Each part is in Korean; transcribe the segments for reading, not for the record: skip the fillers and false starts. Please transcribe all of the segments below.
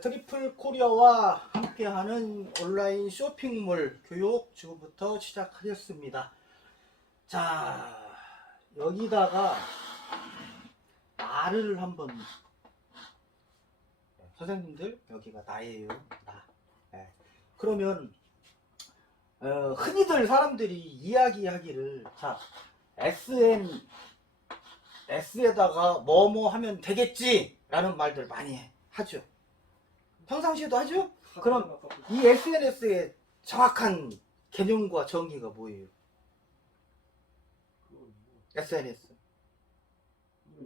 트리플 코리아와 함께하는 온라인 쇼핑몰 교육 지금부터 시작하겠습니다. 자, 여기다가 나를 한번, 선생님들 여기가 나예요. 나. 네. 그러면 흔히들 사람들이 이야기하기를, 자, SNS에다가 뭐뭐 하면 되겠지 라는 말들 많이 하죠. 평상시에도 하죠? 그럼 이 SNS의 정확한 개념과 정의가 뭐예요? SNS.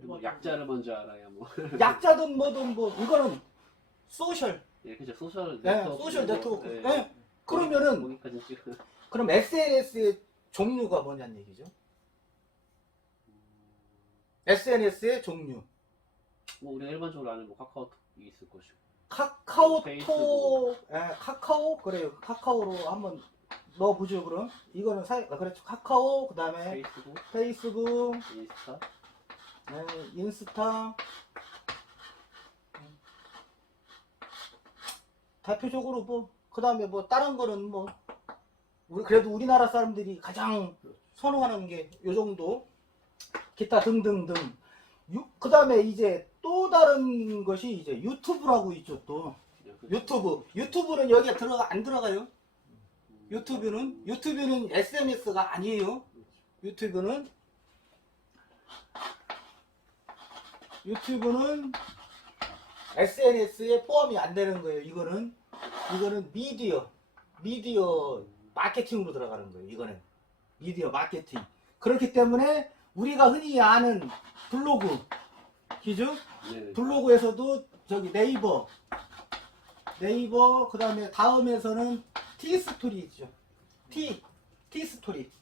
뭐 약자를 먼저 알아야 뭐. 약자든 뭐든 뭐 이거는 소셜. 예, 그죠. 소셜 네, 네트워크. 소셜 네트워크. 네. 네. 그러면은 거기까지 지금. 그럼 SNS의 종류가 뭐냐는 얘기죠? SNS의 종류. 뭐 우리가 일반적으로 아는 뭐 카카오톡이 있을 것이고. 카카오톡, 페이스북. 카카오, 그래요. 카카오로 한번 넣어보죠, 그럼. 이거는 그렇죠. 카카오, 그 다음에 페이스북, 페이스북, 인스타. 인스타. 대표적으로 뭐, 그 다음에 뭐, 다른 거는 뭐, 그래도 우리나라 사람들이 가장 선호하는 게 요 정도. 기타 등등등. 그 다음에 이제 또 다른 것이 이제 유튜브라고 있죠, 또. 유튜브는 여기에 안 들어가요. 유튜브는 SNS가 아니에요. 유튜브는 SNS에 포함이 안 되는 거예요. 이거는 미디어 마케팅으로 들어가는 거예요. 이거는 미디어 마케팅. 그렇기 때문에 우리가 흔히 아는 블로그, 그죠? 네. 블로그에서도 저기 네이버, 그 다음에 다음에서는 티스토리 있죠. 티스토리.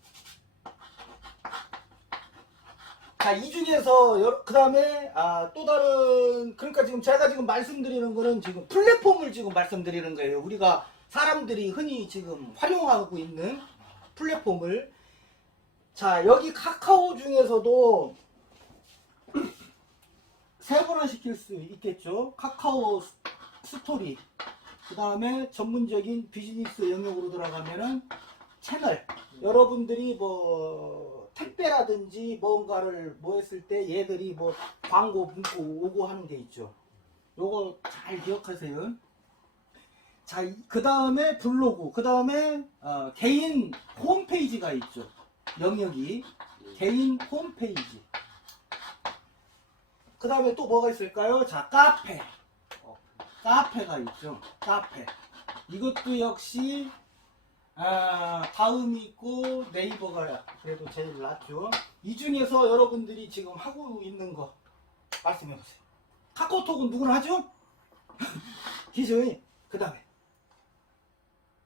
자, 이 중에서 그 다음에 또 다른, 그러니까 지금 제가 지금 말씀드리는 거는 지금 플랫폼을 지금 말씀드리는 거예요. 우리가 사람들이 흔히 지금 활용하고 있는 플랫폼을. 자, 여기 카카오 중에서도 세분화 시킬 수 있겠죠. 카카오 스토리, 그 다음에 전문적인 비즈니스 영역으로 들어가면은 채널. 여러분들이 뭐 택배라든지 뭔가를 뭐 했을 때 얘들이 뭐 광고 문구 오고 하는 게 있죠. 요거 잘 기억하세요. 자, 그 다음에 블로그, 그 다음에 개인 홈페이지가 있죠. 영역이 개인 홈페이지. 그 다음에 또 뭐가 있을까요? 자, 카페가 있죠. 카페. 이것도 역시 다음이 있고 네이버가 그래도 제일 낫죠. 이 중에서 여러분들이 지금 하고 있는 거 말씀해 보세요. 카카오톡은 누구나 하죠? 기저이. 그 다음에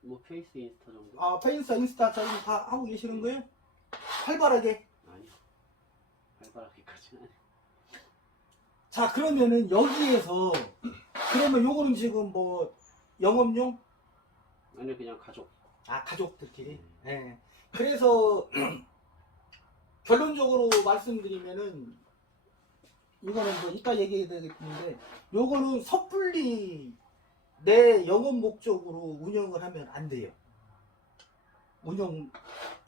뭐 페이스, 인스타 정도. 페이스, 인스타 저희 다 하고 계시는 거예요? 활발하게. 아니요. 활발하게까지는 아니요. 자, 그러면은 여기에서 그러면 요거는 지금 뭐 영업용? 아니요, 그냥 가족. 가족들끼리. 네. 그래서 결론적으로 말씀드리면은 이거는 뭐 이따 얘기해야 되겠는데, 요거는 섣불리 내 영업 목적으로 운영을 하면 안 돼요.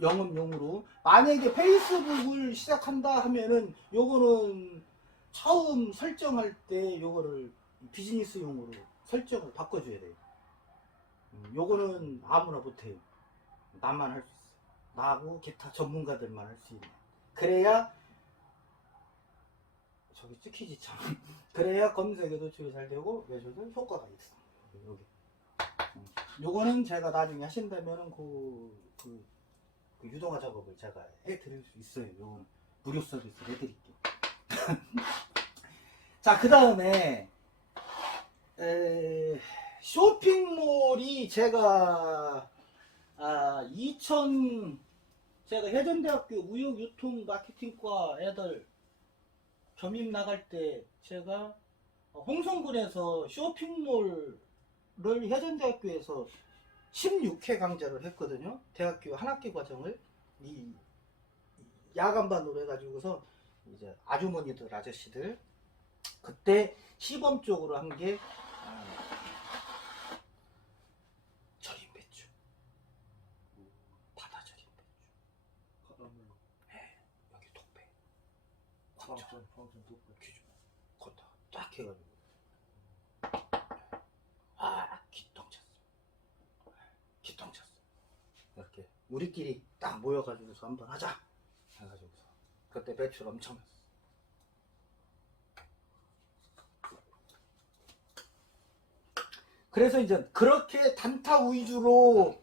영업용으로. 만약에 페이스북을 시작한다 하면은 요거는 처음 설정할 때 요거를 비즈니스용으로 설정을 바꿔줘야 돼요. 요거는 아무나 못해요. 나만 할 수 있어요. 나하고 기타 전문가들만 할 수 있는. 그래야 저기 찍히지 참. 그래야 검색에 노출이 잘 되고 매수도 효과가 있어. 여기. 요거는 제가 나중에 하신다면은 그 유동화 작업을 제가 해드릴 수 있어요. 요거는 무료 서비스 해드릴게요. 자, 그 다음에 쇼핑몰이 제가 제가 해전대학교 무역유통마케팅과 애들 겸임 나갈 때 제가 홍성군에서 쇼핑몰을 해전대학교에서 16회 강좌를 했거든요. 대학교 한 학기 과정을 이 야간반으로 해가지고서 이제 아주머니들, 아저씨들 그때 시범적으로 한 게 걷다 딱 해가지고 기똥 찼어. 이렇게 우리끼리 딱 모여가지고서 한번 하자 해가지고서 그때 매출 엄청 났어. 그래서 이제 그렇게 단타 위주로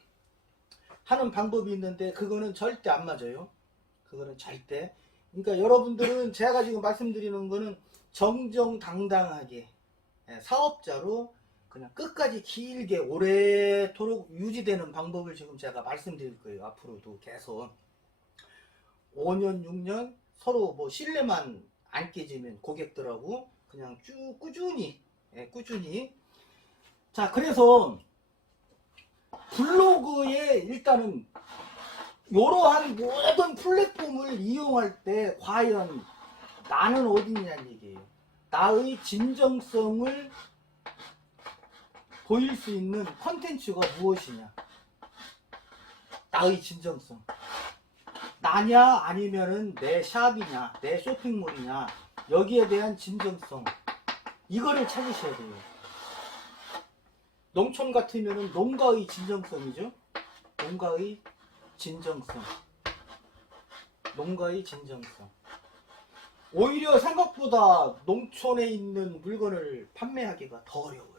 하는 방법이 있는데 그거는 절대 안 맞아요. 그거는 절대. 그러니까 여러분들은 제가 지금 말씀드리는 거는 정정당당하게 사업자로 그냥 끝까지 길게 오래도록 유지되는 방법을 지금 제가 말씀드릴 거예요. 앞으로도 계속 5년 6년 서로 뭐 신뢰만 안 깨지면 고객들하고 그냥 쭉 꾸준히 꾸준히. 자, 그래서 블로그에 일단은 이러한 모든 플랫폼을 이용할 때 과연 나는 어디냐는 얘기예요. 나의 진정성을 보일 수 있는 컨텐츠가 무엇이냐. 나의 진정성. 나냐 아니면은 내 샵이냐 내 쇼핑몰이냐, 여기에 대한 진정성, 이거를 찾으셔야 돼요. 농촌 같으면은 농가의 진정성이죠. 농가의 진정성. 농가의 진정성. 오히려 생각보다 농촌에 있는 물건을 판매하기가 더 어려워요.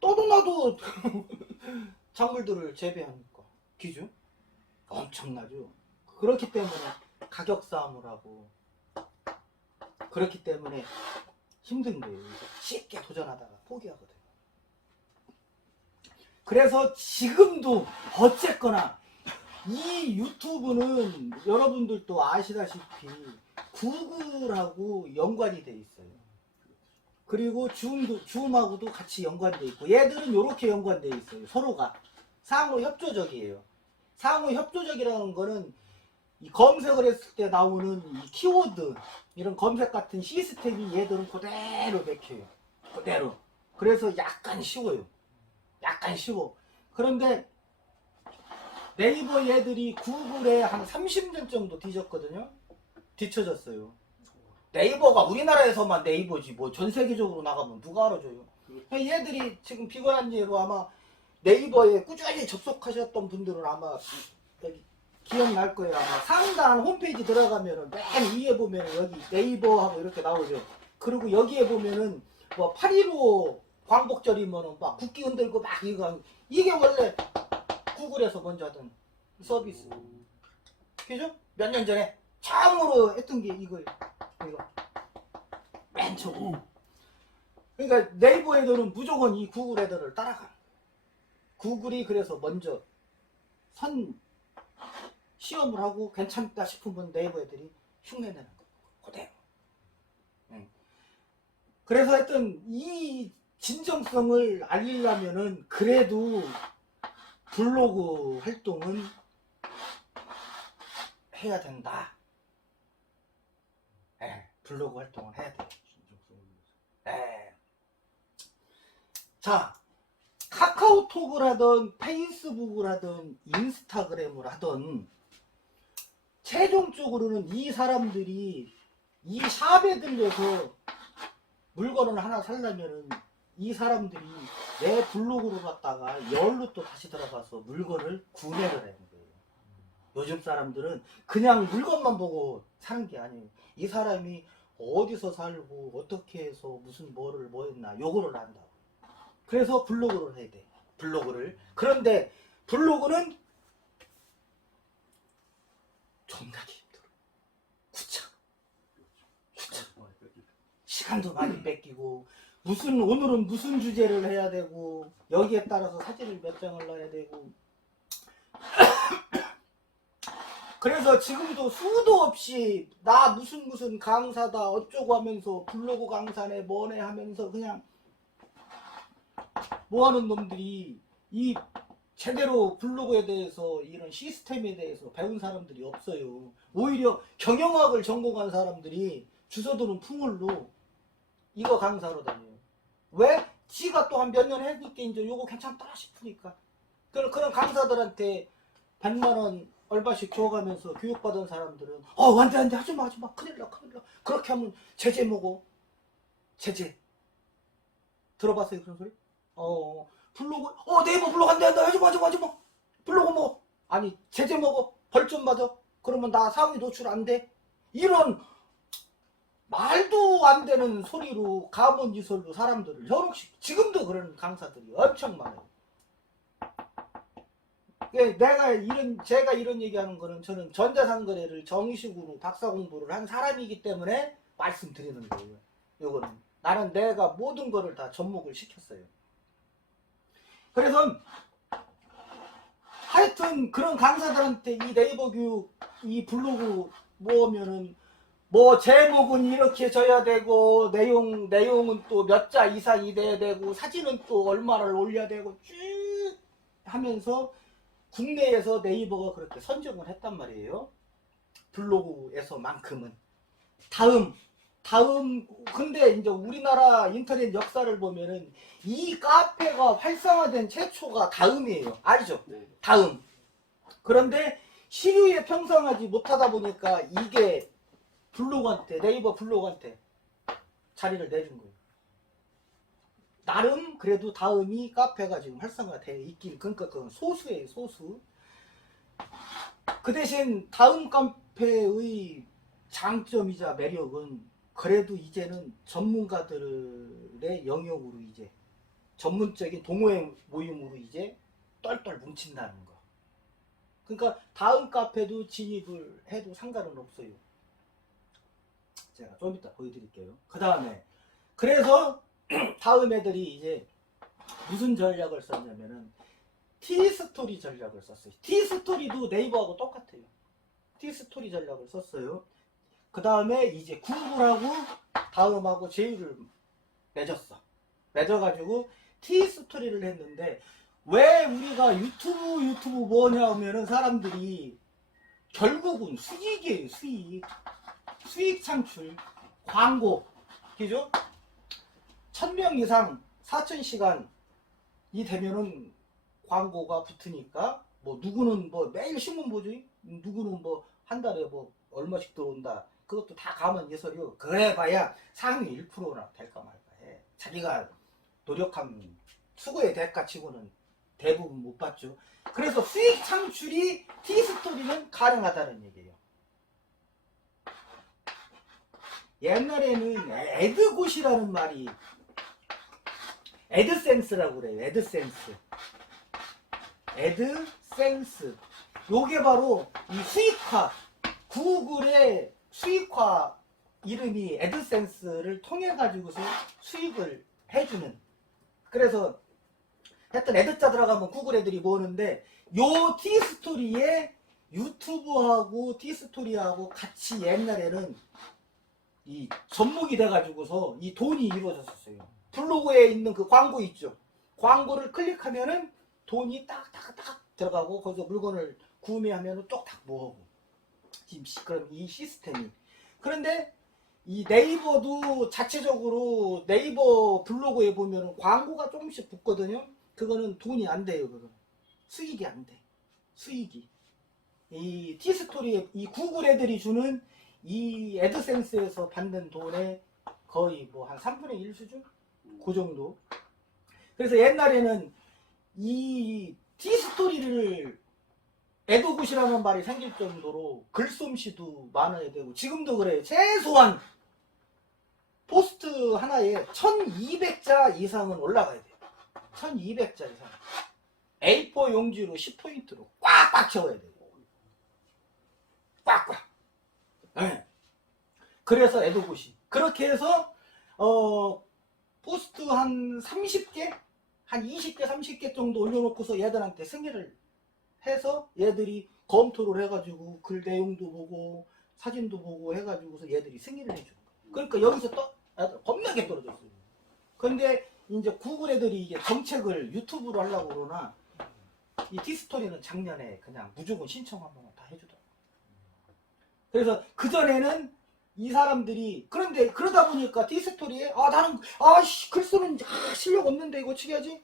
또도 나도 작물들을 재배하니까 기준 엄청나죠. 그렇기 때문에 가격 싸움을 하고, 그렇기 때문에 힘든 거예요. 쉽게 도전하다가 포기하거든요. 그래서 지금도 어쨌거나 이 유튜브는 여러분들도 아시다시피 구글하고 연관이 돼 있어요. 그리고 줌하고도 같이 연관돼 있고, 얘들은 이렇게 연관돼 있어요. 서로가 상호 협조적이에요. 상호 협조적이라는 거는 이 검색을 했을 때 나오는 이 키워드, 이런 검색 같은 시스템이 얘들은 그대로 맥혀요. 그대로. 그래서 약간 쉬워요. 약간 쉬워. 그런데 네이버 얘들이 구글에 한 30년 정도 뒤졌거든요. 뒤쳐졌어요. 네이버가 우리나라에서만 네이버지 뭐 전 세계적으로 나가면 누가 알아줘요. 얘들이 지금 비관한 예로 아마 네이버에 꾸준히 접속하셨던 분들은 아마 기억날 거예요. 아마 상단 홈페이지 들어가면은 맨 위에 보면은 여기 네이버하고 이렇게 나오죠. 그리고 여기에 보면은 뭐 8.15 광복절이면은 막 국기 흔들고 막 이게 원래 구글에서 먼저 하던 서비스. 그죠? 몇 년 전에 처음으로 했던 게 이거 맨 처음. 그러니까 네이버 애들은 무조건 이 구글 애들을 따라가. 구글이 그래서 먼저 시험을 하고 괜찮다 싶으면 네이버 애들이 흉내내는 거. 그대로. 그래서 하여튼 이 진정성을 알리려면은 그래도 블로그 활동은 해야 된다. 블로그 활동을 해야 돼요. 자, 카카오톡을 하던 페이스북을 하던 인스타그램을 하던 최종적으로는 이 사람들이 이 샵에 들려서 물건을 하나 살려면은 이 사람들이 내 블로그로 갔다가 열로 또 다시 들어가서 물건을 구매를 하는 거예요. 요즘 사람들은 그냥 물건만 보고 사는 게 아니에요. 이 사람이 어디서 살고 어떻게 해서 무슨 뭐 했나 요거를 안다고. 그래서 블로그를 해야 돼. 블로그를. 그런데 블로그는 존나게 힘들어. 귀찮아. 시간도 많이 뺏기고, 오늘은 무슨 주제를 해야 되고, 여기에 따라서 사진을 몇 장을 넣어야 되고. 그래서 지금도 수도 없이 나 무슨 강사다 어쩌고 하면서 블로그 강사네 뭐네 하면서 그냥 뭐하는 놈들이 이 제대로 블로그에 대해서 이런 시스템에 대해서 배운 사람들이 없어요. 오히려 경영학을 전공한 사람들이 주워두는 풍물로 이거 강사로 다녀요. 왜? 지가 또 한 몇 년 해볼게 이제 요거 괜찮다 싶으니까. 그런 강사들한테 100만원 얼마씩 줘가면서 교육받은 사람들은 안돼 하지마 큰일 나 그렇게 하면 제재 먹어. 제재 들어봤어요 그런 소리? 블로그 네이버 블로그 안돼 하지마 블로그 먹어. 아니 제재 먹어. 벌점 받아. 그러면 나 상위 노출 안돼. 이런 말도 안 되는 소리로 가문이설로 사람들을 현혹시키고 지금도 그런 강사들이 엄청 많아요. 제가 이런 얘기하는 거는 저는 전자상거래를 정식으로 박사 공부를 한 사람이기 때문에 말씀드리는 거예요. 요거는 나는 내가 모든 거를 다 접목을 시켰어요. 그래서 하여튼 그런 강사들한테 이 네이버 교육 이 블로그 모으면은 뭐 제목은 이렇게 져야 되고 내용은 또 몇 자 이상이 돼야 되고 사진은 또 얼마를 올려야 되고 쭉 하면서 국내에서 네이버가 그렇게 선정을 했단 말이에요. 블로그에서만큼은. 다음 근데 이제 우리나라 인터넷 역사를 보면은 이 카페가 활성화된 최초가 다음이에요. 알죠? 네. 다음. 그런데 시류에 평성하지 못하다 보니까 이게 네이버 블로그한테 자리를 내준 거예요. 나름 그래도 다음이 카페가 지금 활성화되어 있긴, 그러니까 그건 소수예요, 소수. 그 대신 다음 카페의 장점이자 매력은 그래도 이제는 전문가들의 영역으로 이제 전문적인 동호회 모임으로 이제 똘똘 뭉친다는 거. 그러니까 다음 카페도 진입을 해도 상관은 없어요. 제가 좀 이따 보여드릴게요. 그 다음에 그래서 다음 애들이 이제 무슨 전략을 썼냐면은 티스토리 전략을 썼어요. 티스토리도 네이버하고 똑같아요. 티스토리 전략을 썼어요. 그 다음에 이제 구글하고 다음하고 제휴를 맺어가지고 티스토리를 했는데, 왜 우리가 유튜브 뭐냐 하면은 사람들이 결국은 수익이에요. 수익 창출, 광고, 그죠? 1000명 이상 4000시간이 되면은 광고가 붙으니까, 뭐 누구는 뭐 매일 신문 보지, 누구는 뭐 한 달에 뭐 얼마씩 들어온다. 그것도 다 가만 예설이요. 그래봐야 상위 1%나 될까 말까 해. 자기가 노력한 수고의 대가치고는 대부분 못 받죠. 그래서 수익 창출이 티스토리는 가능하다는 얘기예요. 옛날에는 애드굿이라는 말이 애드센스라고 그래요. 애드센스. 요게 바로 이 수익화, 구글의 수익화 이름이 애드센스를 통해 가지고서 수익을 해주는. 그래서 하여튼 애드자 들어가면 구글 애들이 모으는데, 요 티스토리에 유튜브하고 티스토리하고 같이 옛날에는 이 접목이 돼가지고서 이 돈이 이루어졌었어요. 블로그에 있는 그 광고 있죠. 광고를 클릭하면은 돈이 딱 들어가고, 거기서 물건을 구매하면은 쪽딱 모으고. 지금 그럼 이 시스템이. 그런데 이 네이버도 자체적으로 네이버 블로그에 보면은 광고가 조금씩 붙거든요. 그거는 돈이 안 돼요. 그거 수익이 안 돼. 수익이. 이 티스토리에 이 구글 애들이 주는 이 애드센스에서 받는 돈의 거의 뭐 한 3분의 1 수준? 그 정도. 그래서 옛날에는 이 티스토리를 애드굿이라는 말이 생길 정도로 글솜씨도 많아야 되고, 지금도 그래요. 최소한 포스트 하나에 1200자 이상은 올라가야 돼요. 1200자 이상. A4 용지로 10포인트로 꽉꽉 채워야 돼요. 꽉꽉. 네. 그래서 애드굿이 그렇게 해서 포스트 한 30개 한 20개 30개 정도 올려놓고서 얘들한테 승인을 해서 얘들이 검토를 해가지고 글 내용도 보고 사진도 보고 해가지고서 얘들이 승인을 해주는 거예요. 그러니까 여기서 또 겁나게 떨어졌어요. 근데 이제 구글 애들이 이게 정책을 유튜브로 하려고 그러나, 이 티스토리는 작년에 그냥 무조건 신청 한 번만 다 해주더라고요. 그래서 그전에는 이 사람들이, 그런데 그러다 보니까 티스토리에 나는 글 쓰는 실력 없는데 이거 어떻게 하지?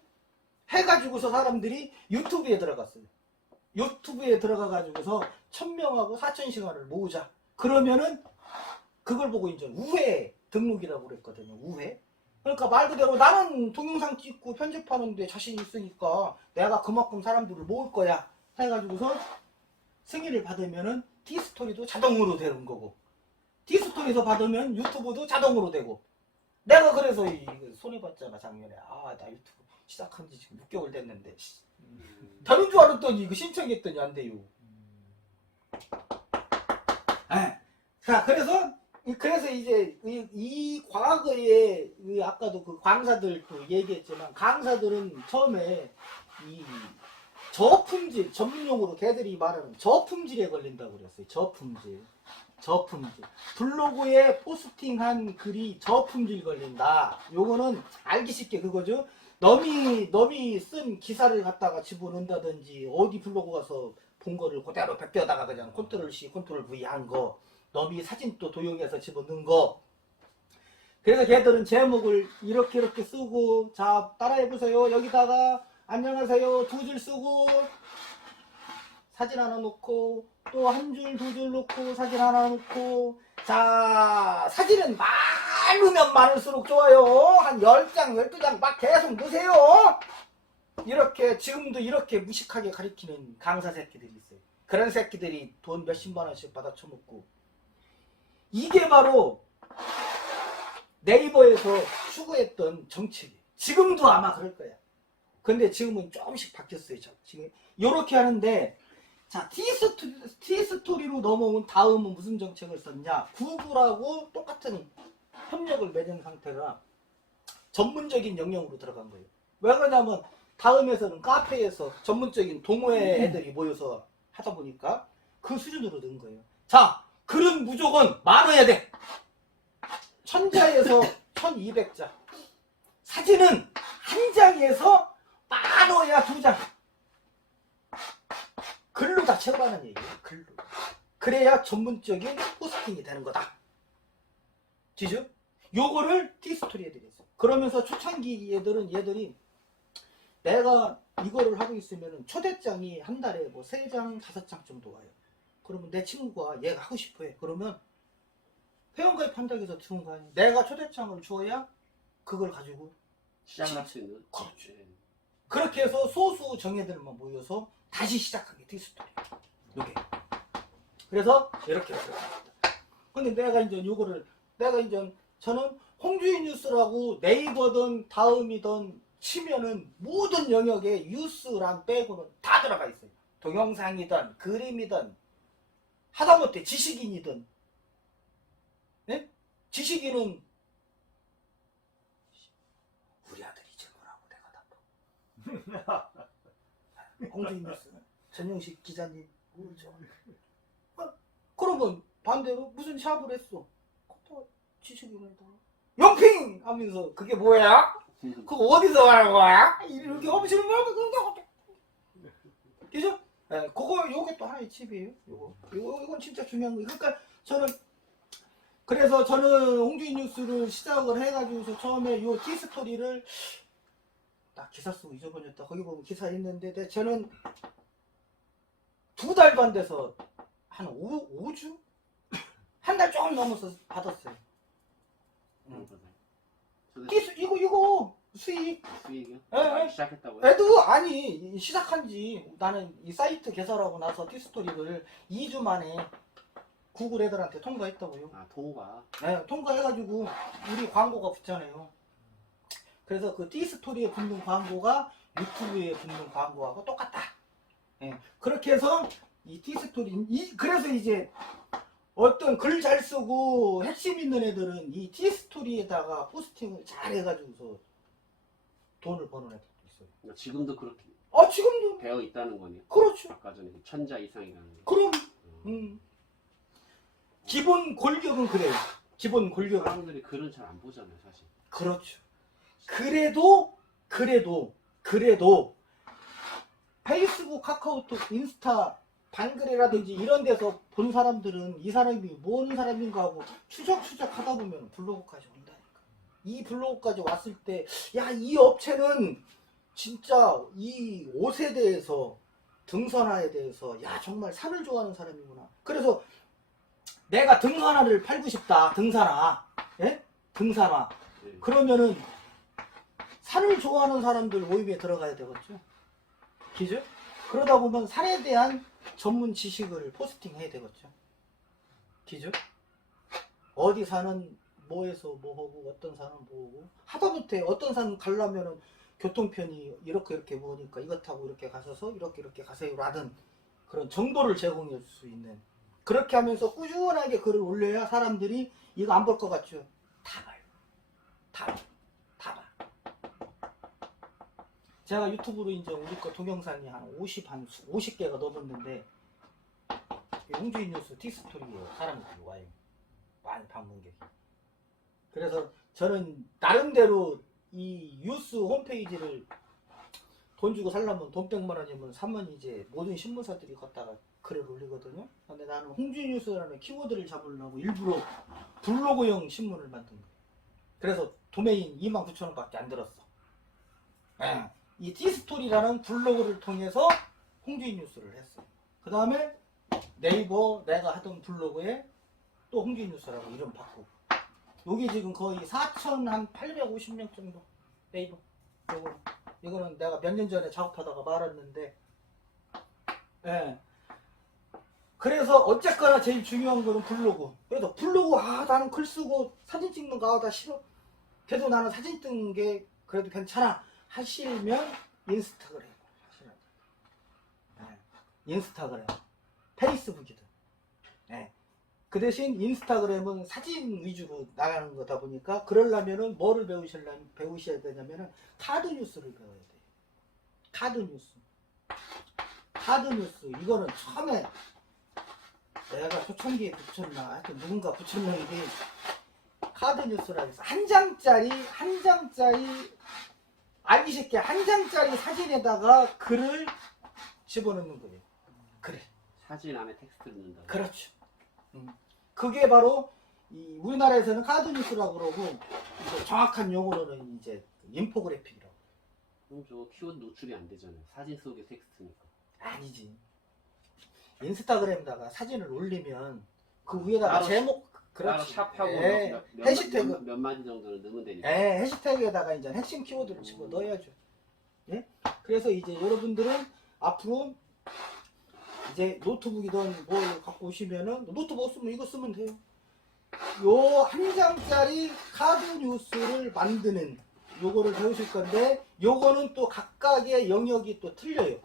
해가지고서 사람들이 유튜브에 들어갔어요. 유튜브에 들어가 가지고서 1000명하고 4000시간을 모으자. 그러면은 그걸 보고 이제 우회 등록이라고 그랬거든요. 우회. 그러니까 말 그대로 나는 동영상 찍고 편집하는데 자신 있으니까 내가 그만큼 사람들을 모을 거야 해가지고서 승인을 받으면은 티스토리도 자동으로 되는 거고, 티스토리에서 받으면 유튜브도 자동으로 되고. 내가 그래서 손해봤잖아 작년에. 아 나 유튜브 시작한 지 지금 6개월 됐는데 되는 줄 알았더니 이거 신청했더니 안 돼요. 자 그래서 이제 이 과거에 아까도 그 강사들도 얘기했지만, 강사들은 처음에 이 저품질, 전문용어로 걔들이 말하는 저품질에 걸린다고 그랬어요. 저품질. 블로그에 포스팅한 글이 저품질 걸린다. 요거는 알기 쉽게 그거죠. 넘이 쓴 기사를 갖다가 집어넣는다든지, 어디 블로그 가서 본 거를 그대로 베껴다가 그냥 컨트롤 C, 컨트롤 V 한 거, 너미 사진 또 도용해서 집어넣은 거. 그래서 걔들은 제목을 이렇게 쓰고, 자 따라해보세요. 여기다가 안녕하세요 두 줄 쓰고 사진 하나 놓고, 또 한 줄 두 줄 놓고 사진 하나 놓고. 자 사진은 많으면 많을수록 좋아요. 한 10장 12장 막 계속 넣으세요. 이렇게 지금도 이렇게 무식하게 가리키는 강사 새끼들이 있어요. 그런 새끼들이 돈 몇십만 원씩 받아 처먹고. 이게 바로 네이버에서 추구했던 정책이에요. 지금도 아마 그럴 거야. 근데 지금은 조금씩 바뀌었어요. 지금 요렇게 하는데, 자 티스토리로 넘어온 다음은 무슨 정책을 썼냐. 구글하고 똑같은 협력을 맺은 상태라 전문적인 영역으로 들어간 거예요. 왜 그러냐면 다음에서는 카페에서 전문적인 동호회 애들이 모여서 하다 보니까 그 수준으로 는 거예요. 자 글은 무조건 많아야 돼. 1000자에서 1200자. 사진은 한 장에서 많아야 2장. 글로 다 채우라는 얘기예요. 글로. 그래야 전문적인 포스팅이 되는 거다. 지죠? 요거를 티스토리에 드렸어요. 그러면서 초창기 얘들이 내가 이거를 하고 있으면 초대장이 한 달에 뭐 3장, 5장 정도 와요. 그러면 내 친구가 얘가 하고 싶어 해. 그러면 회원가입 한다고 해서 들어온 거 아니에요. 내가 초대장을 주어야 그걸 가지고 시작할 수 있는. 그렇죠. 그렇게 해서 소수 정예들만 모여서 다시 시작한 게 티스토리. 요게. 그래서 이렇게 들어갑니다. 근데 내가 이제 저는 홍주인 뉴스라고 네이버든 다음이든 치면은 모든 영역에 뉴스랑 빼고는 다 들어가 있어요. 동영상이든 그림이든 하다못해 지식인이든. 네? 지식인은 우리 아들이 제보라고 내가 다 홍주인 뉴스 전영식 기자님. 그러면 반대로 무슨 샵을 했어. 지식인이다. 영핑 하면서 그게 뭐야? 그거 어디서 말한 거야? 이렇게 엄청 말하고 그죠? 네, 요게 또 하나의 팁이에요. 이건 진짜 중요한 거예요. 그러니까 저는 홍주인 뉴스를 시작을 해가지고서 처음에 요 티스토리를 나 기사 쓰고 잊어버렸다. 거기 보면 기사 있는데 저는 2달 반 돼서 한 5주? 한 달 조금 넘어서 받았어요. 이거 수익. 수익이요? 예. 시작했다고요? 애도 아니 시작한지 나는 이 사이트 개설하고 나서 티스토리를 2주 만에 구글 애들한테 통과했다고요. 아 통과. 네, 통과해가지고 우리 광고가 붙잖아요. 그래서 그 티스토리에 붙는 광고가 유튜브에 붙는 광고하고 똑같다. 네, 그렇게 해서 이 티스토리 그래서 이제 어떤 글 잘 쓰고 핵심 있는 애들은 이 티스토리에다가 포스팅을 잘 해가지고서 돈을 버는 애들도 있어요. 그러니까 지금도 그렇게 지금도 되어 있다는 거네요. 그렇죠. 아까 전에 1000자 이상이라는 게. 그럼 기본 골격은 그래요. 기본 골격은. 사람들이 글은 잘 안 보잖아요, 사실. 그렇죠. 그래도 페이스북, 카카오톡, 인스타 반글이라든지 이런 데서 본 사람들은 이 사람이 뭔 사람인가 하고 추적 하다 보면 블로그까지 온다니까. 이 블로그까지 왔을 때 야, 이 업체는 진짜 이 5세대에서 등산화에 대해서 야 정말 산을 좋아하는 사람이구나. 그래서 내가 등산화를 팔고 싶다. 등산화. 예? 등산화. 네. 그러면은 산을 좋아하는 사람들 모임에 들어가야 되겠죠. 기죠? 그러다 보면 산에 대한 전문 지식을 포스팅해야 되겠죠. 기죠? 어디 산은 뭐해서 뭐하고 어떤 산은 뭐하고 하다못해 어떤 산 가려면은 교통편이 이렇게 뭐니까 이것 타고 이렇게 가셔서 이렇게 가세요라든 그런 정보를 제공해 줄 수 있는 그렇게 하면서 꾸준하게 글을 올려야 사람들이 이거 안 볼 것 같죠? 다 봐요. 다 봐. 제가 유튜브로 이제 우리 거 동영상이 한 50개가 넘었는데 홍주인 뉴스 티스토리에 사람들이 와요. 많이 방문객이. 그래서 저는 나름대로 이 뉴스 홈페이지를 돈 주고 살려면 돈 100만 원이면 사면 이제 모든 신문사들이 갖다가 글을 올리거든요. 근데 나는 홍주인 뉴스라는 키워드를 잡으려고 일부러 블로그형 신문을 만든 거예요. 그래서 도메인 29,000원밖에 안 들었어. 네. 이 티스토리라는 블로그를 통해서 홍주인 뉴스를 했어요. 그 다음에 네이버 내가 하던 블로그에 또 홍주인 뉴스라고 이름 바꾸고 여기 지금 거의 4,850명 정도 네이버 이거는 내가 몇 년 전에 작업하다가 말았는데 예. 그래서 어쨌거나 제일 중요한 거는 블로그. 그래서 블로그 나는 글 쓰고 사진 찍는 거 다 싫어. 그래도 나는 사진 찍는 게 그래도 괜찮아 하시면 인스타그램 하시라고. 예. 인스타그램 페이스북이든 예. 그 대신 인스타그램은 사진 위주로 나가는 거다 보니까 그러려면은 뭐를 배우셔야 되냐면은 카드 뉴스를 배워야 돼요. 카드 뉴스 이거는 처음에 내가 초창기에 붙였나 하여튼 누군가 붙였는데 카드 뉴스라 해서 한 장짜리 알기 쉽게 한 장짜리 사진에다가 글을 집어넣는 거예요. 그래. 사진 안에 텍스트를 넣는다. 그렇죠. 그게 바로 이 우리나라에서는 카드 뉴스라고 그러고 이제 정확한 용어로는 이제 인포그래픽이라고. 그럼 저 키워드 노출이 안 되잖아요. 사진 속의 텍스트니까. 아니지. 인스타그램에다가 사진을 올리면 그 위에다가 따로 제목 따로 그렇지. 샵하고 예. 해시태그 몇 마디 정도는 넣으면 되니까. 예, 해시태그에다가 이제 핵심 키워드를 집어 넣어야죠. 예? 그래서 이제 여러분들은 앞으로 이제 노트북이든 뭘 갖고 오시면은 노트북 없으면 이거 쓰면 돼요. 요 한 장짜리 카드 뉴스를 만드는 요거를 배우실 건데 요거는 또 각각의 영역이 또 틀려요.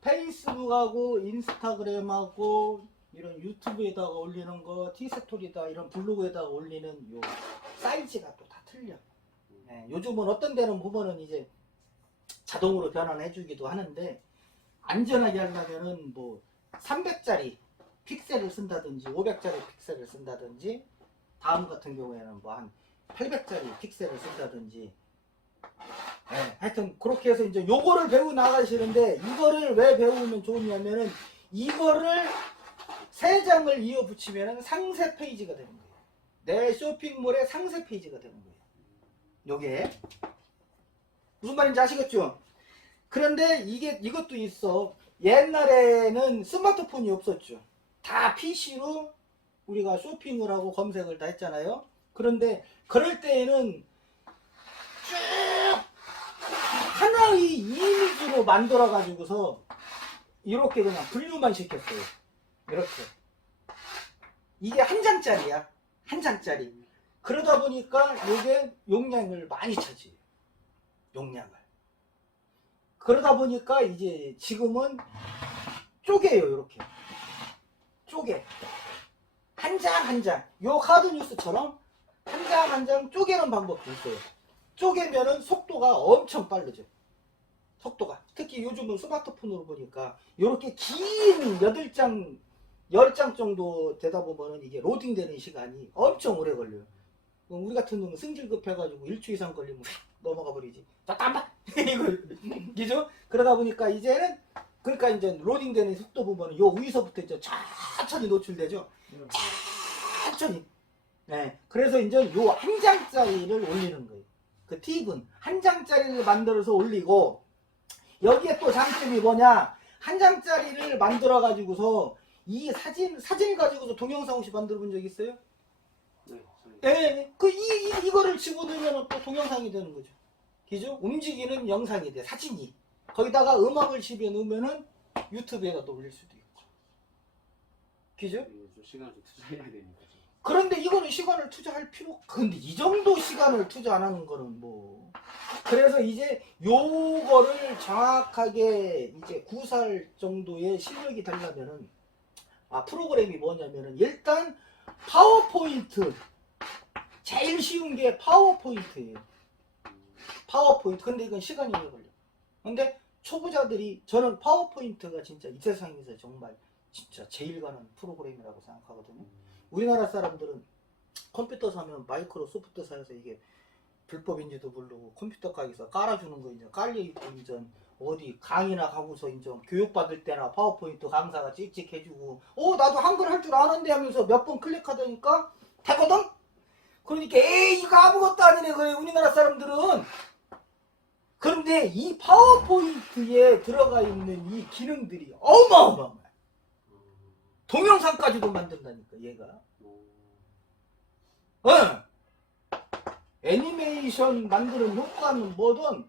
페이스북하고 인스타그램하고 이런 유튜브에다가 올리는 거 티스토리다 이런 블로그에다가 올리는 요 사이즈가 또 다 틀려. 네, 요즘은 어떤 데는 보면은 이제 자동으로 변환해 주기도 하는데 안전하게 하려면은 뭐 300짜리 픽셀을 쓴다든지 500짜리 픽셀을 쓴다든지 다음 같은 경우에는 뭐 한 800짜리 픽셀을 쓴다든지 네, 하여튼 그렇게 해서 이제 요거를 배우 나가시는데 이거를 왜 배우면 좋으냐면은 이거를 3장을 이어 붙이면은 상세 페이지가 되는 거예요. 내 쇼핑몰의 상세 페이지가 되는 거예요. 요게 무슨 말인지 아시겠죠? 그런데 이것도 있어. 옛날에는 스마트폰이 없었죠. 다 PC로 우리가 쇼핑을 하고 검색을 다 했잖아요. 그런데 그럴 때에는 쭉 하나의 이미지로 만들어 가지고서 이렇게 그냥 분류만 시켰어요. 이렇게 이게 한 장짜리야. 한 장짜리. 그러다 보니까 이게 용량을 많이 차지해요. 용량을. 그러다 보니까 이제 지금은 쪼개요. 이렇게 쪼개 한 장 한 장. 요 카드 뉴스처럼 한 장 한 장 쪼개는 방법도 있어요. 쪼개면은 속도가 엄청 빠르죠. 속도가. 특히 요즘은 스마트폰으로 보니까 이렇게 긴 8장, 10장 정도 되다 보면은 이게 로딩되는 시간이 엄청 오래 걸려요. 우리 같은 놈은 승질 급해가지고 1초 이상 걸리면 넘어가 버리지. 잠깐만! 이거, 그러다 보니까 이제는, 그러니까 이제 로딩되는 속도 보면은 요 위서부터 이제 천천히 노출되죠. 천천히. 네. 그래서 이제 요 한 장짜리를 올리는 거예요. 그 팁은 한 장짜리를 만들어서 올리고 여기에 또 장점이 뭐냐? 한 장짜리를 만들어 가지고서 이 사진을 가지고서 동영상 혹시 만들어 본 적 있어요? 네, 저희 예, 이거를 집어넣으면 또 동영상이 되는 거죠. 그죠? 움직이는 영상이 돼, 사진이. 거기다가 음악을 집어 넣으면은 유튜브에다 또 올릴 수도 있고. 그죠? 좀 시간을 좀 투자해야 되니까. 좀. 그런데 이거는 시간을 투자할 근데 이 정도 시간을 투자 안 하는 거는 뭐. 그래서 이제 요거를 정확하게 이제 구사할 정도의 실력이 되려면은, 프로그램이 뭐냐면은, 일단 파워포인트. 제일 쉬운 게 파워포인트예요. 파워포인트. 근데 이건 시간이 오래 걸려. 근데 초보자들이, 저는 파워포인트가 진짜 이 세상에서 정말 진짜 제일 가는 프로그램이라고 생각하거든요. 우리나라 사람들은 컴퓨터 사면 마이크로소프트사에서 이게 불법인지도 모르고 컴퓨터 가게에서 깔아주는 거 이제 깔려있고, 이제 어디 강의나 가고서 이제 교육받을 때나 파워포인트 강사가 찍찍 해주고, 나도 한글 할 줄 아는데 하면서 몇 번 클릭하다니까 되거든? 그러니까 에이 이거 아무것도 아니네 그래 우리나라 사람들은. 그런데 이 파워포인트에 들어가 있는 이 기능들이 어마어마해. 동영상까지도 만든다니까 얘가. 애니메이션 만드는 효과는 뭐든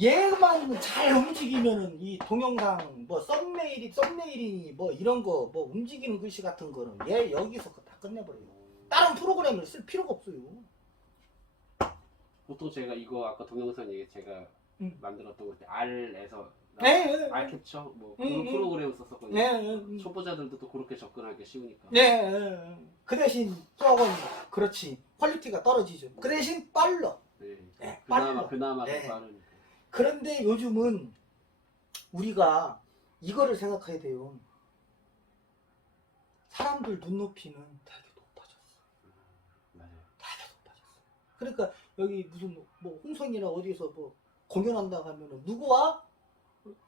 얘만 잘 움직이면은 이 동영상 뭐 썸네일이 뭐 이런 거 뭐 움직이는 글씨 같은 거는 얘 여기서 다 끝내버려요. 다른 프로그램을 쓸 필요가 없어요. 보통 제가 이거 아까 동영상 얘기 제가 만들었던 거 때 R에서 네. R 캡처 뭐 그런 프로그램을 썼었거든요. 네. 초보자들도 또 그렇게 접근하기 쉬우니까. 네. 그 대신 조금 그렇지 퀄리티가 떨어지죠. 그 대신 빨라. 네. 네, 그나마 네. 더 빠르니까. 그런데 요즘은 우리가 이거를 생각해야 돼요. 사람들 눈높이는 되게 높아졌어. 맞아요. 되게 높아졌어. 그러니까 여기 무슨 뭐 홍성이나 어디서 뭐 공연한다 하면은 누구 와?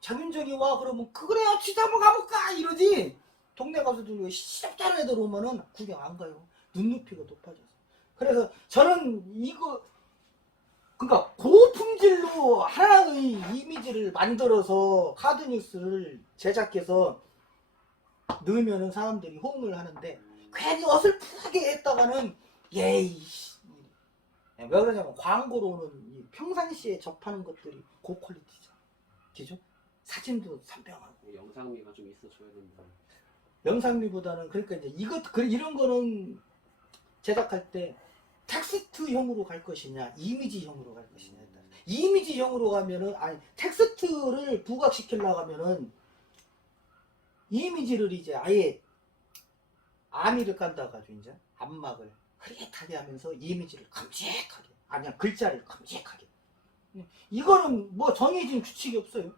장윤정이 와 그러면 그래야 진짜 한번 가볼까 이러지. 동네 가수들 시작자는 애들 오면은 구경 안 가요. 눈높이가 높아졌어. 그래서 저는 이거 그러니까 고품질로 하나의 이미지를 만들어서 카드뉴스를 제작해서 넣으면은 사람들이 호응을 하는데 괜히 어설프게 했다가는 예이 왜 그러냐면 광고로는 이 평상시에 접하는 것들이 고퀄리티죠. 그죠? 사진도 선명하고 영상미가 좀 있어줘야 된다. 영상미보다는 그러니까 이제 이런 거는 제작할 때 텍스트형으로 갈 것이냐 이미지형으로 갈 것이냐. 이미지형으로 가면은 텍스트를 부각시키려고 하면은 이미지를 이제 아예 아미를 깐다 가지고 이제 안막을 흐릿하게 하면서 이미지를 큼직하게 아니야 글자를 큼직하게. 이거는 뭐 정해진 규칙이 없어요.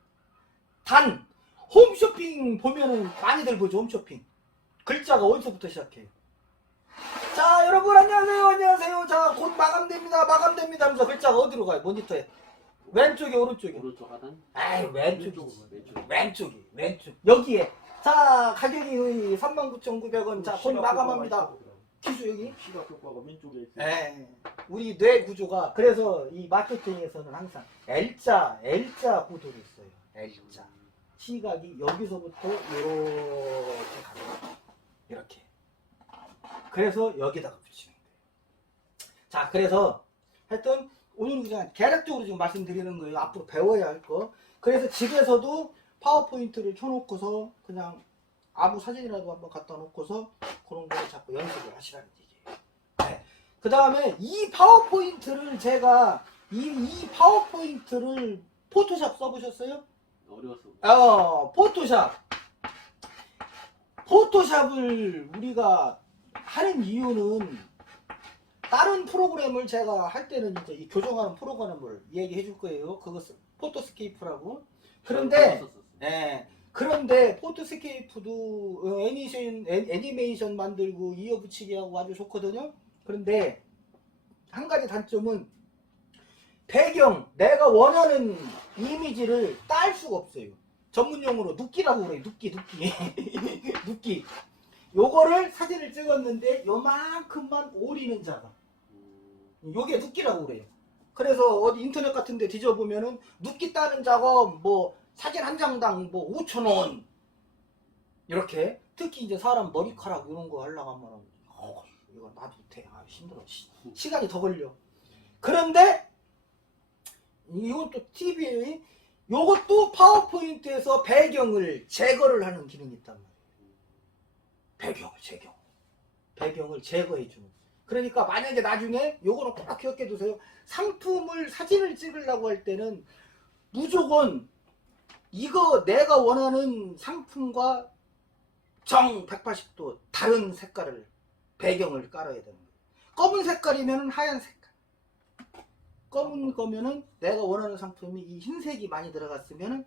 단 홈쇼핑 보면은 많이들 보죠. 홈쇼핑 글자가 어디서부터 시작해요? 자 여러분 안녕하세요. 자 곧 마감됩니다 하면서 글자가 어디로 가요? 모니터에 왼쪽에 오른쪽에? 오른쪽 하단? 왼쪽 여기에. 자 가격이 39,900원. 자 곧 마감합니다. 기수 여기 시각 효과가 왼쪽에 있어요. 네. 우리 뇌 구조가 그래서 이 마케팅에서는 항상 L자 구도를 써요. L자 시각이 여기서부터 이렇게 가요. 이렇게. 그래서 여기다가 붙이는 거예요. 자 그래서 하여튼 오늘 그냥 개략적으로 지금 말씀드리는 거예요. 앞으로 배워야 할 거. 그래서 집에서도 파워포인트를 켜놓고서 그냥 아무 사진이라도 한번 갖다 놓고서 그런 거를 자꾸 연습을 하시라는 얘기예요. 네. 그 다음에 이 파워포인트를 제가 이 파워포인트를 포토샵 써보셨어요? 어려웠어. 포토샵을 우리가 하는 이유는 다른 프로그램을 제가 할 때는 이제 이 교정하는 프로그램을 얘기해 줄 거예요. 그것은 포토스케이프라고. 그런데 그런데 포토스케이프도 애니메이션 만들고 이어붙이기 하고 아주 좋거든요. 그런데 한 가지 단점은 배경 내가 원하는 이미지를 딸 수가 없어요. 전문용어로 눕기라고 그래요. 눕기. 요거를 사진을 찍었는데 요만큼만 오리는 작업. 요게 눕기라고 그래요. 그래서 어디 인터넷 같은 데 뒤져보면은 눕기 따는 작업 뭐 사진 한 장당 뭐 5,000원 이렇게. 특히 이제 사람 머리카락 이런 거 하려고 하면 이거 나도 돼. 아, 힘들어. 시간이 더 걸려. 그런데 이건 또 TV, 요것도 파워포인트에서 배경을 제거를 하는 기능이 있단 말이에요. 배경을 제거해 주는. 그러니까 만약에 나중에 요거는 꼭 기억해 두세요. 상품을 사진을 찍으려고 할 때는 무조건 이거 내가 원하는 상품과 정 180도 다른 색깔을 배경을 깔아야 되는 거예요. 검은 색깔이면 하얀 색깔, 검은 거면은 내가 원하는 상품이 이 흰색이 많이 들어갔으면은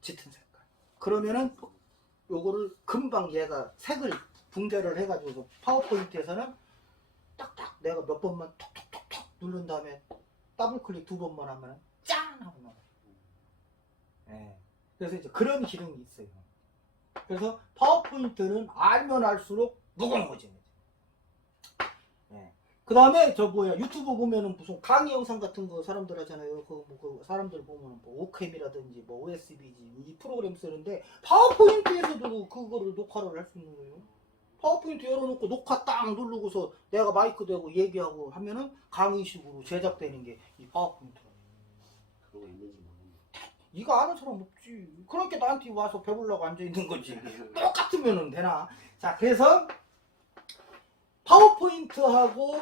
짙은 색깔. 그러면은 요거를 금방 얘가 색을 분별을 해가지고 파워포인트에서는 딱딱 내가 몇 번만 톡톡톡톡 누른 다음에 더블 클릭 2번만 하면 짠 하고 나와요. 네. 그래서 이제 그런 기능이 있어요. 그래서 파워포인트는 알면 알수록 무궁무진해져. 네. 그 다음에 저 뭐야 유튜브 보면은 무슨 강의 영상 같은 거 사람들 하잖아요. 그 사람들 보면 뭐 오캠이라든지 뭐 OSBG 이 프로그램 쓰는데 파워포인트에서도 그거를 녹화를 할 수 있는 거예요. 파워포인트 열어놓고 녹화 딱 누르고서 내가 마이크 대고 얘기하고 하면은 강의식으로 제작되는 게 이 파워포인트라고. 그런 거 있는지 모르겠네. 이거 아는 사람 없지. 그러니까 나한테 와서 배우려고 앉아있는 거지. 똑같으면 되나. 자, 그래서 파워포인트하고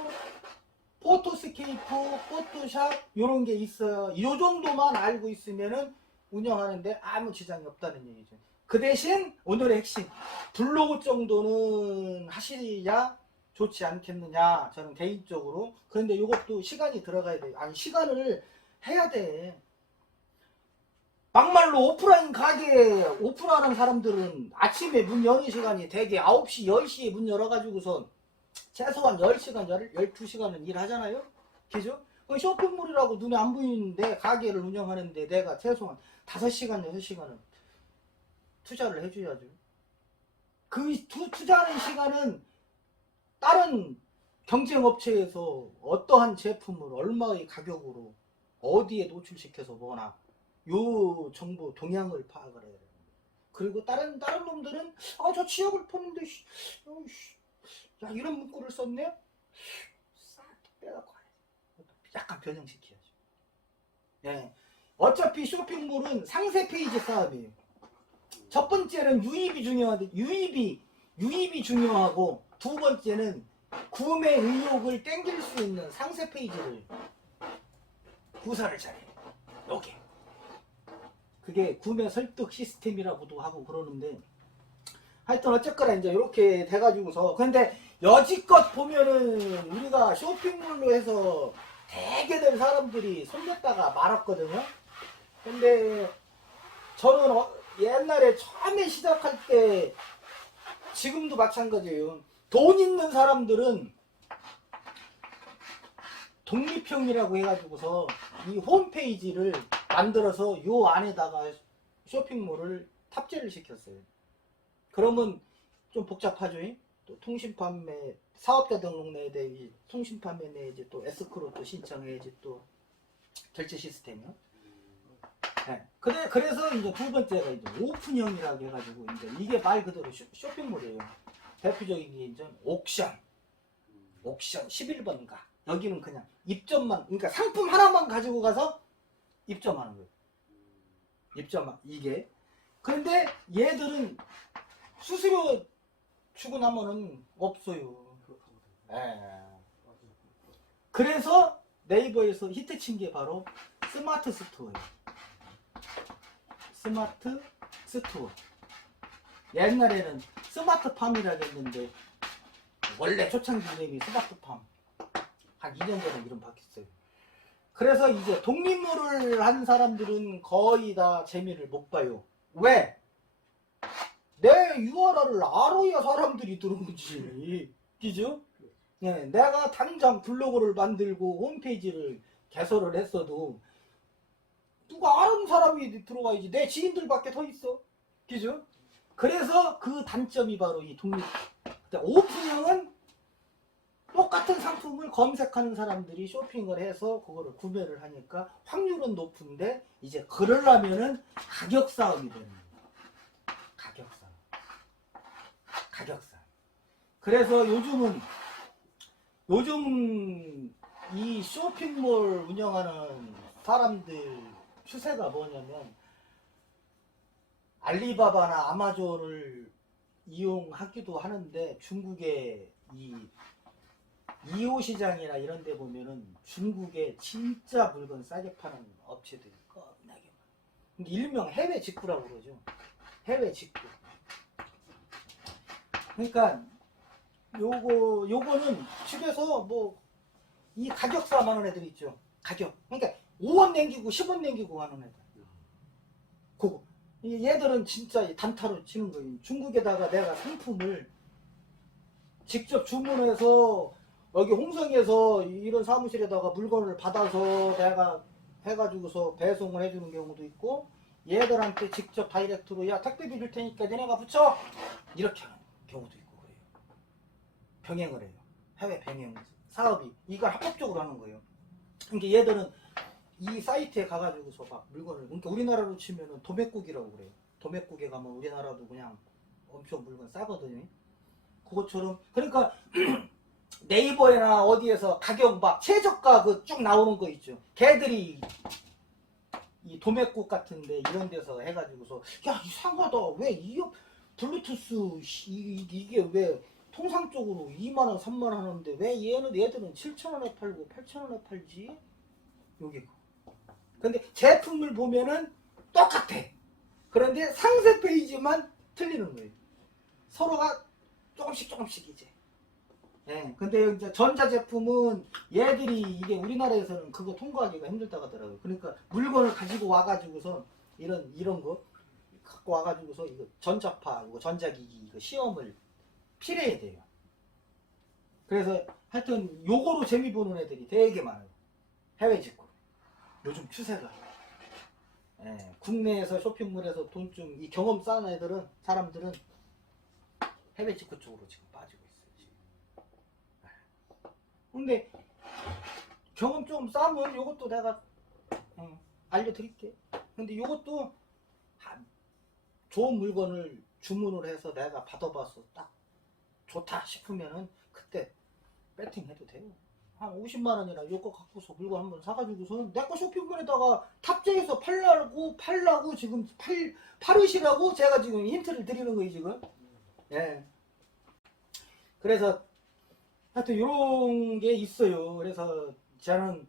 포토스케이프, 포토샵 요런 게 있어요. 요 정도만 알고 있으면은 운영하는데 아무 지장이 없다는 얘기죠. 그 대신 오늘의 핵심, 블로그 정도는 하시야 좋지 않겠느냐, 저는 개인적으로. 그런데 이것도 시간이 들어가야 돼요. 아니, 시간을 해야 돼. 막말로 오프라인 가게 오픈하는 사람들은 아침에 문 여는 시간이 대개 9시, 10시에 문 열어가지고서 최소한 10시간, 12시간은 일하잖아요? 그죠? 쇼핑몰이라고 눈에 안 보이는데 가게를 운영하는데 내가 최소한 5시간, 6시간은 투자를 해줘야죠. 그 투자하는 시간은 다른 경쟁업체에서 어떠한 제품을 얼마의 가격으로 어디에 노출시켜서 뭐나 요 정보 동향을 파악을 해야 돼요. 그리고 다른 놈들은 저 취업을 푸는데 야 이런 문구를 썼네? 싹 빼갖고 약간 변형시켜야죠. 네. 어차피 쇼핑몰은 상세 페이지 싸움이에요. 첫 번째는 유입이 중요한데 유입이 중요하고 두 번째는 구매 의욕을 땡길 수 있는 상세 페이지를 구사를 잘해요. 여기 그게 구매 설득 시스템이라고도 하고 그러는데 하여튼 어쨌거나 이제 이렇게 돼가지고서 근데 여지껏 보면은 우리가 쇼핑몰로 해서 되게들 사람들이 손댔다가 말았거든요. 근데 저는 옛날에 처음에 시작할 때 지금도 마찬가지예요. 돈 있는 사람들은 독립형이라고 해가지고서 이 홈페이지를 만들어서 요 안에다가 쇼핑몰을 탑재를 시켰어요. 그러면 좀 복잡하죠. 또 통신판매 사업자 등록 내에 대해 통신판매 내에 이제 또 에스크로 또 신청해야지 또 결제 시스템이요. 네. 그래서 이제 두 번째가 이제 오픈형이라고 해가지고 이제 이게 말 그대로 쇼핑몰이에요. 대표적인 게 이제 옥션 11번가. 여기는 그냥 입점만, 그러니까 상품 하나만 가지고 가서 입점하는 거예요. 입점만 이게. 그런데 얘들은 수수료 주고 나면은 없어요. 그래서 네이버에서 히트친 게 바로 스마트 스토어예요. 스마트 스토어. 옛날에는 스마트팜이라고 했는데 원래 초창기 이름이 스마트팜. 한 2년 전에 이름 바뀌었어요. 그래서 이제 독립몰을 한 사람들은 거의 다 재미를 못 봐요. 왜? 내 URL을 알아야 사람들이 들어오지. 그죠? 네, 내가 당장 블로그를 만들고 홈페이지를 개설을 했어도 누가 아는 사람이 들어와야지. 내 지인들밖에 더 있어. 그죠? 그래서 그 단점이 바로 이 독립. 오픈형은 똑같은 상품을 검색하는 사람들이 쇼핑을 해서 그거를 구매를 하니까 확률은 높은데 이제 그러려면은 가격 싸움이 되는 거예요. 가격 싸움. 가격 싸움. 그래서 요즘 이 쇼핑몰 운영하는 사람들 추세가 뭐냐면 알리바바나 아마존을 이용하기도 하는데 중국의 이 2호 시장이나 이런 데 보면은 중국에 진짜 물건 싸게 파는 업체들이 겁나게 많아요. 근데 일명 해외 직구라고 그러죠. 해외 직구. 그러니까 요거는 집에서 뭐 이 가격 싸움하는 애들 있죠. 가격. 그러니까 5원 남기고 10원 남기고 하는 애들. 그거. 얘들은 진짜 단타로 치는 거예요. 중국에다가 내가 상품을 직접 주문해서 여기 홍성에서 이런 사무실에다가 물건을 받아서 내가 해가지고서 배송을 해주는 경우도 있고 얘들한테 직접 다이렉트로 야 택배비 줄 테니까 너네가 붙여 이렇게 하는 경우도 있고 그래요. 병행을 해요. 해외 병행 사업이 이걸 합법적으로 하는 거예요. 그러니까 얘들은 이 사이트에 가가지고서 막 물건을 그러니까 우리나라로 치면은 도매국이라고 그래요. 도매국에 가면 우리나라도 그냥 엄청 물건 싸거든요. 그것처럼 그러니까 네이버나 어디에서 가격 막 최저가 그 쭉 나오는 거 있죠. 걔들이 이 도매국 같은데 이런 데서 해가지고서 야 이상하다 왜 이 블루투스 이게 왜 통상적으로 2만원 3만원 하는데 왜 얘들은 7,000원에 팔고 8,000원에 팔지? 여기 근데 제품을 보면은 똑같아. 그런데 상세 페이지만 틀리는 거예요. 서로가 조금씩 이제. 예. 근데 이제 전자제품은 얘들이 이게 우리나라에서는 그거 통과하기가 힘들다고 하더라고요. 그러니까 물건을 가지고 와가지고서 이런 거 갖고 와가지고서 이거 전자파, 이거 전자기기 이거 시험을 필해야 돼요. 그래서 하여튼 요거로 재미 보는 애들이 되게 많아요. 해외 직구. 요즘 추세가. 예, 국내에서 쇼핑몰에서 돈 좀 이 경험 쌓은 애들은 사람들은 해외 직구 쪽으로 지금 빠지고 있어요. 지금. 근데 경험 좀 쌓으면 요것도 내가 알려드릴게. 근데 요것도 좋은 물건을 주문을 해서 내가 받아봐서 딱 좋다 싶으면은 그때 배팅해도 돼요. 한 50만원이나 요거 갖고서 물건 한번 사가지고서 내 거 쇼핑몰에다가 탑재해서 팔라고 지금 팔으시라고 제가 지금 힌트를 드리는 거예요 지금. 예. 그래서 하여튼 요런 게 있어요. 그래서 저는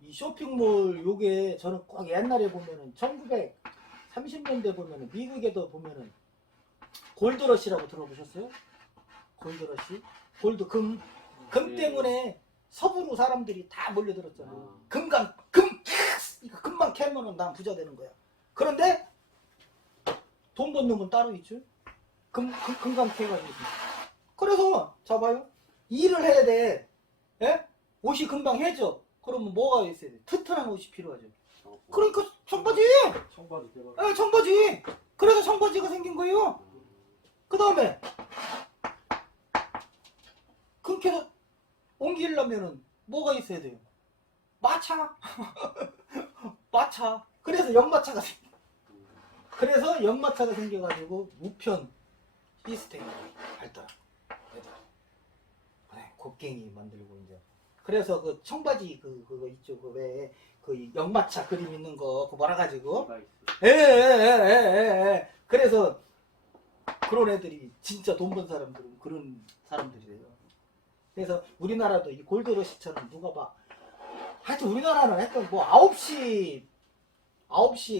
이 쇼핑몰 요게 저는 꼭 옛날에 보면은 1930년대 보면은 미국에도 보면은 골드러시라고 들어보셨어요? 골드러시? 금 때문에 서부로 사람들이 다 몰려들었잖아요. 이거 금만 캐면은 난 부자 되는 거야. 그런데 돈 번 놈은 따로 있죠. 금강 캐가지고. 그래서 잡아요. 일을 해야 돼. 예? 옷이 금방 해져. 그러면 뭐가 있어야 돼? 튼튼한 옷이 필요하죠. 그러니까 청바지. 예, 청바지. 그래서 청바지가 생긴 거예요. 그 다음에 그렇게 옮기려면은 뭐가 있어야 돼요? 마차. 마차. 그래서 연마차가 생겨가지고 우편 시스템이 발달한 얘들. 네, 곡괭이 만들고 이제. 그래서 그 청바지 그거 있죠. 그 왜 그 연마차 그림 있는 거 그거 뭐라 가지고. 예. 그래서 그런 애들이 진짜 돈 번 사람들은 그런 사람들이래요. 그래서 우리나라도 이 골드러시처럼 누가 봐. 하여튼 우리나라는 하여튼 뭐 9시에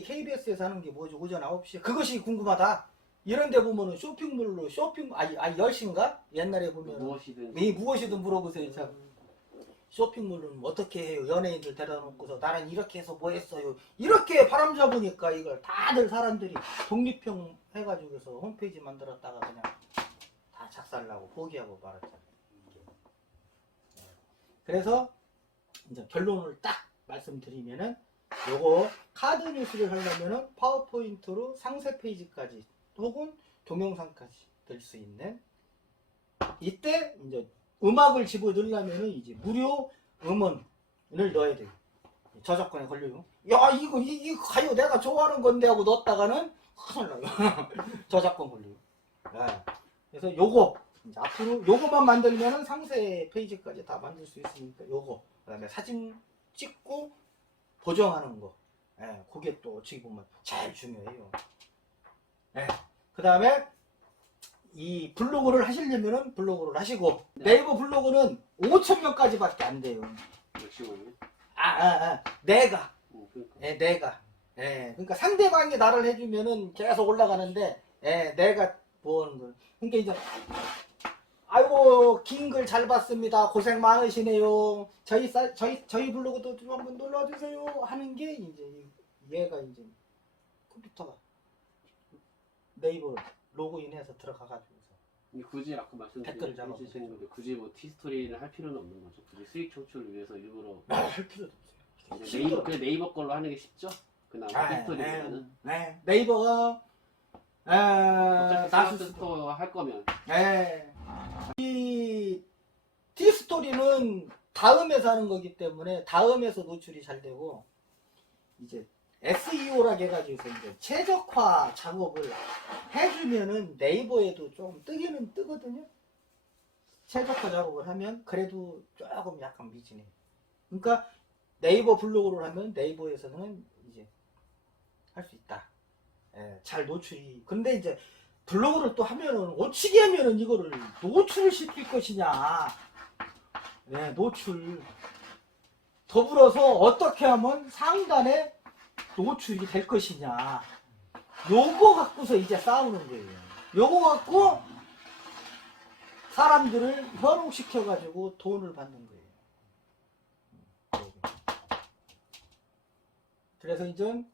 KBS에서 하는 게 뭐죠? 오전 9시에. 그것이 궁금하다. 이런 데 보면은 쇼핑몰로 10시인가? 옛날에 보면은. 무엇이든 물어보세요. 참. 쇼핑몰은 어떻게 해요? 연예인들 데려다 놓고서 나는 이렇게 해서 뭐 했어요? 이렇게 바람 잡으니까 이걸 다들 사람들이 독립형 해가지고서 홈페이지 만들었다가 그냥 다 작살나고 포기하고 말았잖아요. 그래서 이제 결론을 딱 말씀드리면은 요거 카드 뉴스를 하려면은 파워포인트로 상세 페이지까지 혹은 동영상까지 될 수 있는 이때 이제 음악을 집어넣으려면은 이제 무료 음원을 넣어야 돼요. 저작권에 걸려요. 야, 이거 가요 내가 좋아하는 건데 하고 넣었다가는 큰일 나요. 저작권 걸려요. 네. 그래서 요거 이제 앞으로 요거만 만들면은 상세 페이지까지 다 만들 수 있으니까 요거. 그다음에 사진 찍고 보정하는 거. 예, 그게 또 어찌 보면 제일 중요해요. 예. 그다음에 이 블로그를 하시려면은 블로그를 하시고 네이버 블로그는 5,000명까지밖에 안 돼요. 지금 내가. 그러니까. 예, 내가. 예, 그러니까 상대방이 나를 해주면은 계속 올라가는데, 예, 내가 보는 걸. 그러니까 이제, 아이고, 긴 글 잘 봤습니다. 고생 많으시네요. 저희 블로그도 좀 한번 눌러주세요. 하는 게 이제, 얘가 이제 컴퓨터가 네이버 로그인해서 들어가가지고서. 굳이 아까 댓글을 말씀드린 건데 굳이 뭐 티스토리를 할 필요는 없는 거죠. 굳이 수익 창출을 위해서 일부러 할 필요도 없어요. 네이버 걸로 하는 게 쉽죠? 그나마 티스토리보다는. 네. 네이버가 어차피 나스 스토어 할 거면. 네. 이 티스토리는 다음에서 하는 거기 때문에 다음에서 노출이 잘 되고 이제 SEO라고 해가지고 이제 최적화 작업을 해주면은 네이버에도 좀 뜨기는 뜨거든요. 최적화 작업을 하면 그래도 조금 약간 미진해요. 그러니까 네이버 블로그를 하면 네이버에서는 이제 할 수 있다. 예, 잘 노출이. 근데 이제 블로그를 또 하면은 어찌게 하면은 이거를 노출을 시킬 것이냐. 예, 노출. 더불어서 어떻게 하면 상단에 노출이 될 것이냐. 요거 갖고서 이제 싸우는 거예요. 요거 갖고 사람들을 현혹시켜가지고 돈을 받는 거예요. 그래서 이제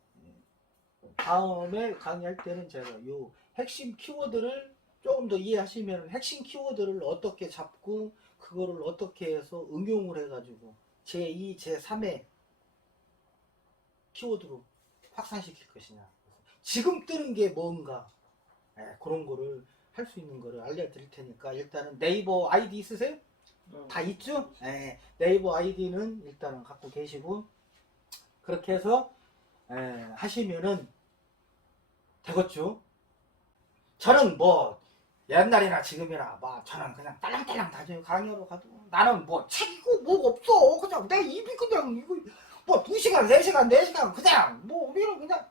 다음에 강의할 때는 제가 요 핵심 키워드를 조금 더 이해하시면 핵심 키워드를 어떻게 잡고 그거를 어떻게 해서 응용을 해가지고 제2, 제3의 키워드로 확산시킬 것이냐. 지금 뜨는 게 뭔가 그런 거를 할 수 있는 거를 알려드릴 테니까 일단은 네이버 아이디 있으세요? 다 있죠? 네이버 아이디는 일단은 갖고 계시고 그렇게 해서 하시면은 되겠죠? 저는 뭐 옛날이나 지금이나 뭐 저는 그냥 딸랑딸랑 다녀요. 강의하러 가도 나는 뭐 책이고 뭐가 없어. 그냥 내 입이 그냥 이거 뭐 2시간 3시간 4시간 그냥 뭐 우리는 그냥